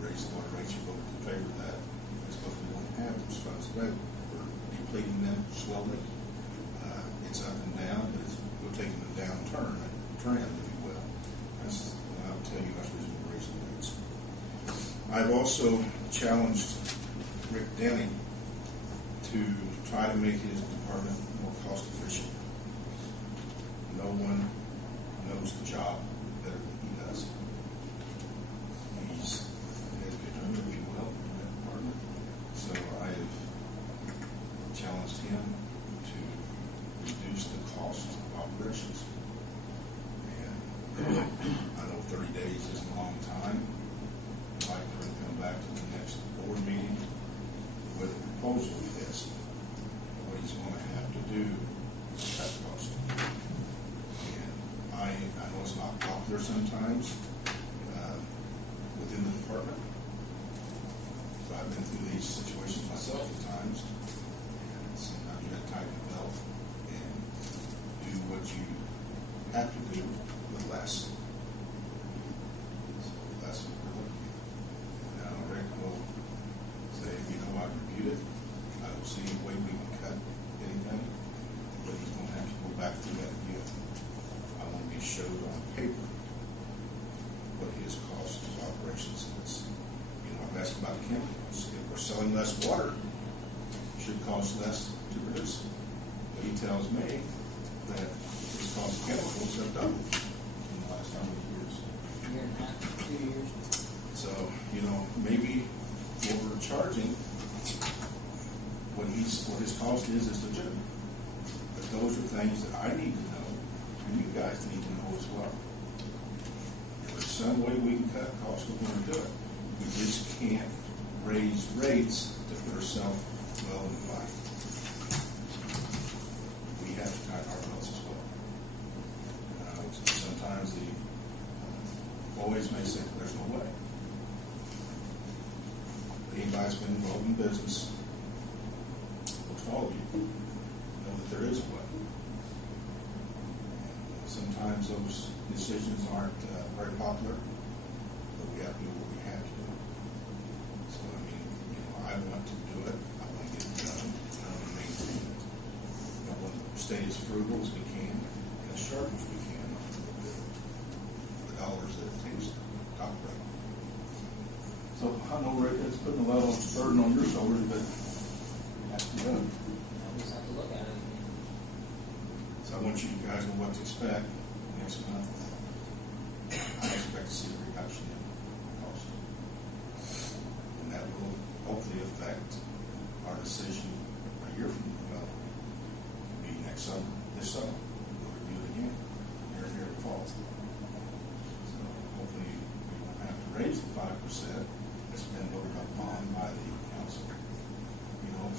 raise the water rates, you're voting in favor of that. It's because we don't have those funds available. We're depleting them slowly. It's up and down, but we're taking a downturn, a trend, if you will. I'll tell you that's the reason we're raising rates. I've also challenged Rick Denning to try to make his department more cost efficient. No one knows the job better than he does. He's an educator, if you will, in that department. So I have challenged him to reduce the cost of operations. And I know 30 days is a long time. I'd like for him to come back to the next board meeting with a proposal list of what he's going to have to do to cut costs. And I know it's not popular sometimes within the department. So I've been through these situations myself at times. And sometimes you have to tighten the belt and do what you have to do with less. So that's what we're looking at. Now Rick will say, I've reviewed it. I don't see any way we can cut anything, but he's going to have to go back through that again. I want to be showed on paper what his cost of operations is. I've asked about the chemicals. If we're selling less water, it should cost less to produce. But he tells me that his cost of chemicals have doubled in the last how many years? A year and a half, 2 years. So, maybe what we're charging, what his cost is legitimate. But those are things that I need to know, and you guys need to know as well. If there's some way we can cut costs, we're going to do it. We just can't raise rates to put ourselves well in the line. We have to tighten our belts as well. Sometimes the employees may say, there's no way. Anybody's been involved in business, most all of you know that there is a way. And sometimes those decisions aren't very popular, but we have to do what we have to do. So, I want to do it. I want to get it done. I want to maintain it. I want to stay as frugal as we can and as sharp as we can on the dollars that it takes to operate. So I know, Rick, it's putting a lot of burden on your shoulders, but it has to be done. I just have to look at it. So I want you guys to know what to expect next month. I expect to see a reduction in cost. And that will hopefully affect our decision a year from now. Maybe next summer, this summer. We'll review it again here in the fall. So hopefully we won't have to raise the 5%. It's been voted upon by the council.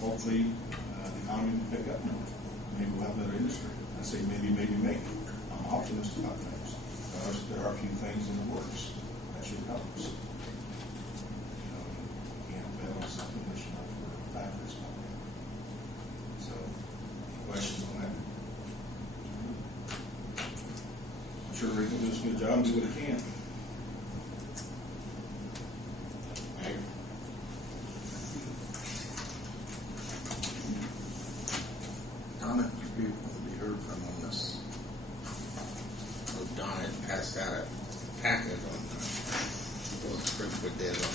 Hopefully the economy will pick up more. Maybe we'll have another industry. I say maybe. I'm optimistic about things. There are a few things in the works that should help us. You can't bet on something that should not for a fact that's not there. So, any questions on that? I'm sure Rick will do a good job and do what he can. Comment to be heard from on this. So Don had passed out a packet on what Greensburg did on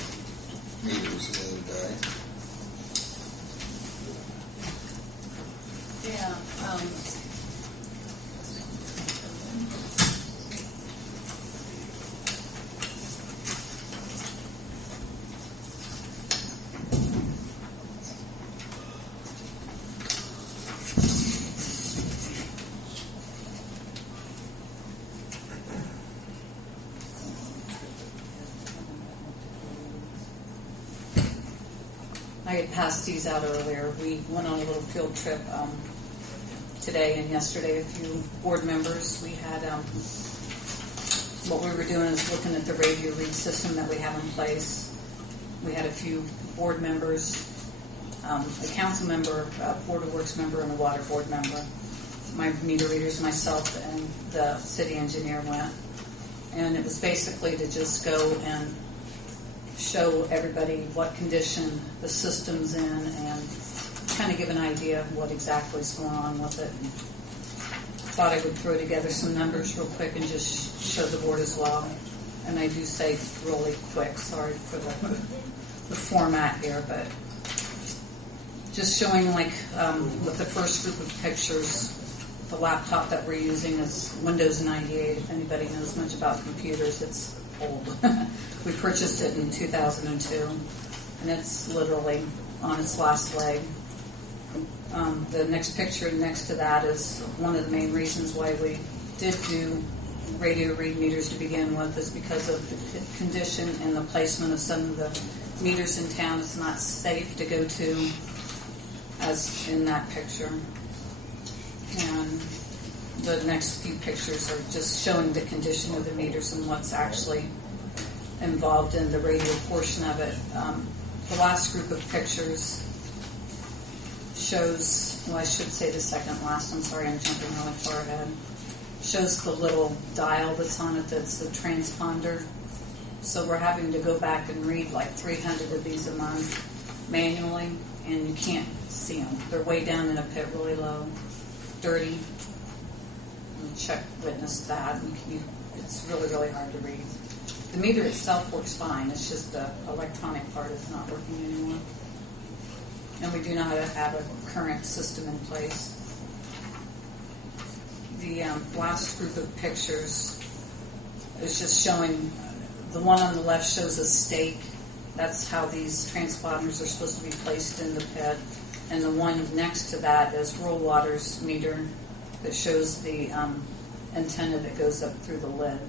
meters the other day. Yeah. I had passed these out earlier. We went on a little field trip today and yesterday. A few board members. We had what we were doing is looking at the radio read system that we have in place. We had a few board members, a council member, a Board of Works member, and a water board member. My meter readers, myself, and the city engineer went. And it was basically to just go and show everybody what condition the system's in and kind of give an idea of what exactly is going on with it. Thought I would throw together some numbers real quick and just show the board as well. And I do say really quick, sorry for the format here, but just showing like with the first group of pictures, the laptop that we're using is Windows 98. If anybody knows much about computers, it's old. We purchased it in 2002, and it's literally on its last leg. The next picture next to that is one of the main reasons why we did do radio read meters to begin with, is because of the condition and the placement of some of the meters in town. It's not safe to go to, as in that picture. And the next few pictures are just showing the condition of the meters and what's actually involved in the radio portion of it. The last group of pictures shows, well, I should say the second last, I'm sorry, I'm jumping really far ahead, shows the little dial that's on it that's the transponder. So we're having to go back and read like 300 of these a month manually, and you can't see them. They're way down in a pit, really low, dirty. And Chuck witnessed that. It's really, really hard to read. The meter itself works fine. It's just the electronic part is not working anymore. And we do not have a current system in place. The last group of pictures is just showing, the one on the left shows a stake. That's how these transponders are supposed to be placed in the pit. And the one next to that is rural water's meter that shows the antenna that goes up through the lid.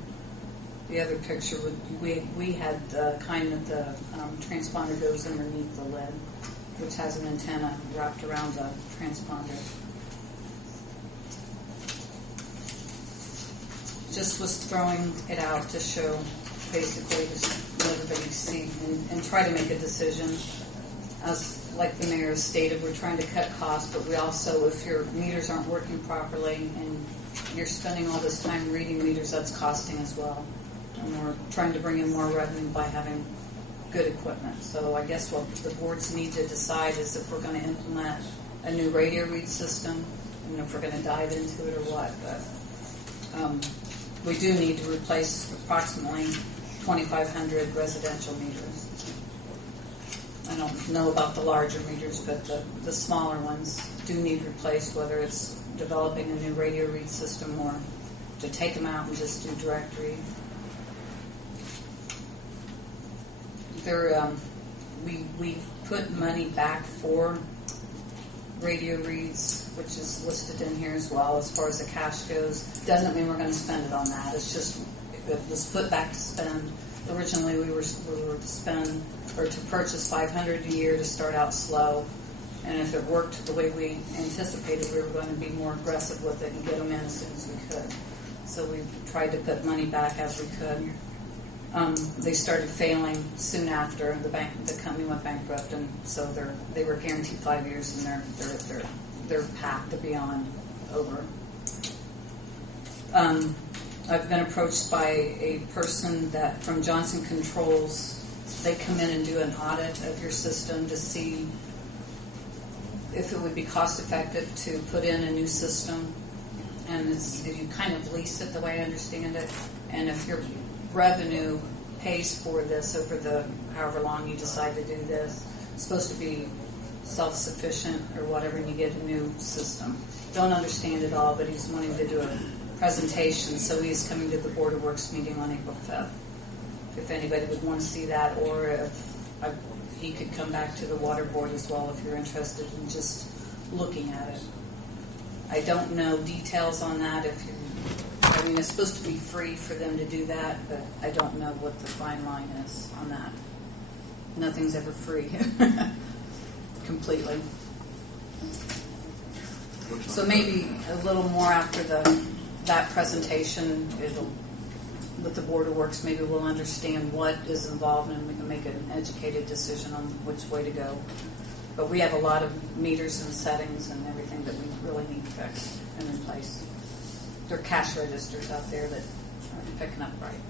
The other picture, we had the kind of the transponder goes underneath the lid, which has an antenna wrapped around the transponder. Just was throwing it out to show, basically, to let everybody see and try to make a decision. As like the mayor stated, we're trying to cut costs, but we also, if your meters aren't working properly and you're spending all this time reading meters, that's costing as well. And we're trying to bring in more revenue by having good equipment. So I guess what the boards need to decide is if we're going to implement a new radio read system and if we're going to dive into it or what. But we do need to replace approximately 2,500 residential meters. I don't know about the larger meters, but the smaller ones do need replaced, whether it's developing a new radio read system or to take them out and just do direct read. We put money back for radio reads, which is listed in here as well as far as the cash goes. Doesn't mean we're going to spend it on that. It's just it was put back to spend. Originally we were to spend or to purchase 500 a year to start out slow, and if it worked the way we anticipated, we were going to be more aggressive with it and get them in as soon as we could. So we tried to put money back as we could. They started failing soon after. The company went bankrupt, and so they were guaranteed 5 years, and their path to beyond over. I've been approached by a person that from Johnson Controls. They come in and do an audit of your system to see if it would be cost effective to put in a new system, and if you kind of lease it the way I understand it, and if your revenue pays for this over the however long you decide to do this. It's supposed to be self-sufficient or whatever, and you get a new system. Don't understand it all, but he's wanting to do a presentation, so he's coming to the Board of Works meeting on April 5th. If anybody would want to see that, or if he could come back to the Water Board as well if you're interested in just looking at it. I don't know details on that. I mean, it's supposed to be free for them to do that, but I don't know what the fine line is on that. Nothing's ever free completely. So maybe a little more after that presentation, with the Board of Works, maybe we'll understand what is involved and we can make an educated decision on which way to go. But we have a lot of meters and settings and everything that we really need fixed and in place. There are cash registers out there that aren't picking up right.